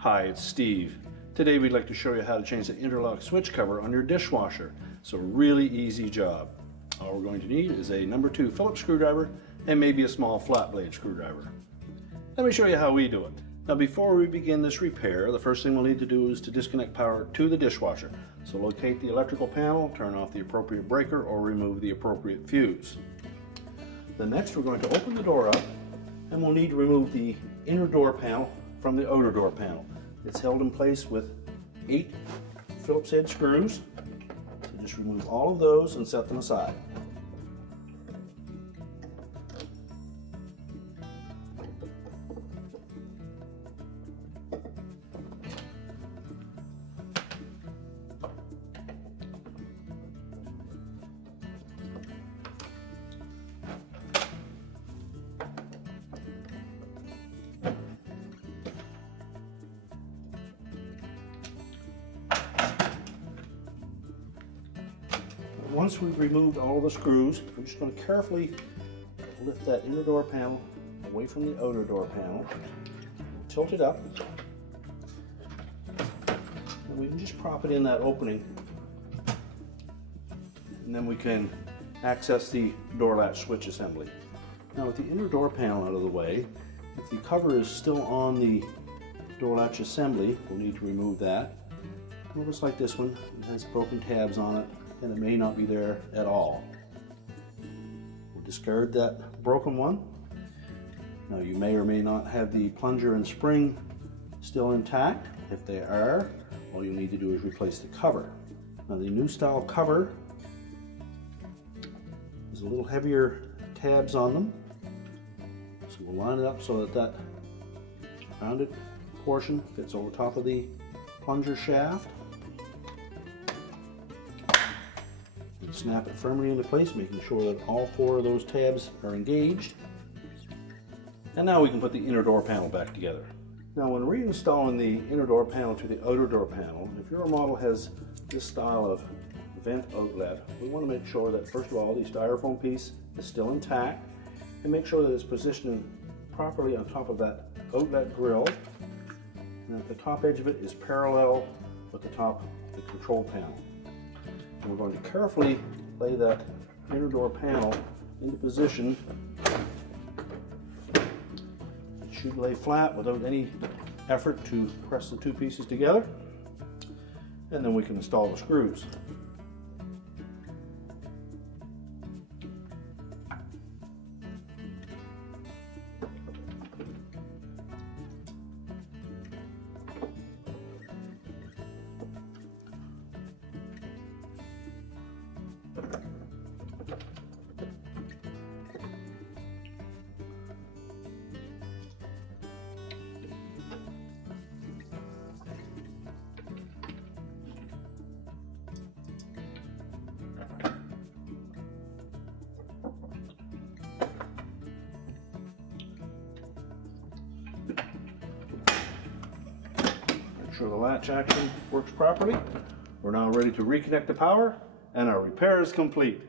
Hi, it's Steve. Today we'd like to show you how to change the interlock switch cover on your dishwasher. It's a really easy job. All we're going to need is a number 2 Phillips screwdriver and maybe a small flat blade screwdriver. Let me show you how we do it. Now before we begin this repair, the first thing we'll need to do is to disconnect power to the dishwasher. So locate the electrical panel, turn off the appropriate breaker or remove the appropriate fuse. Then next we're going to open the door up and we'll need to remove the inner door panel from the outer door panel. It's held in place with 8 Phillips head screws. So just remove all of those and set them aside. Once we've removed all of the screws, we're just going to carefully lift that inner door panel away from the outer door panel, tilt it up, and we can just prop it in that opening, and then we can access the door latch switch assembly. Now with the inner door panel out of the way, if the cover is still on the door latch assembly, we'll need to remove that. It looks like this one. It has broken tabs on it, and it may not be there at all. We'll discard that broken one. Now you may or may not have the plunger and spring still intact. If they are, all you need to do is replace the cover. Now the new style cover is a little heavier tabs on them. So we'll line it up so that that rounded portion fits over top of the plunger shaft. Snap it firmly into place, making sure that all 4 of those tabs are engaged. And now we can put the inner door panel back together. Now when reinstalling the inner door panel to the outer door panel, if your model has this style of vent outlet, we want to make sure that first of all the styrofoam piece is still intact, and make sure that it's positioned properly on top of that outlet grill, and that the top edge of it is parallel with the top of the control panel. And we're going to carefully lay that inner door panel into position. It should lay flat without any effort to press the 2 pieces together. And then we can install the screws. Sure the latch action works properly. We're now ready to reconnect the power, and our repair is complete.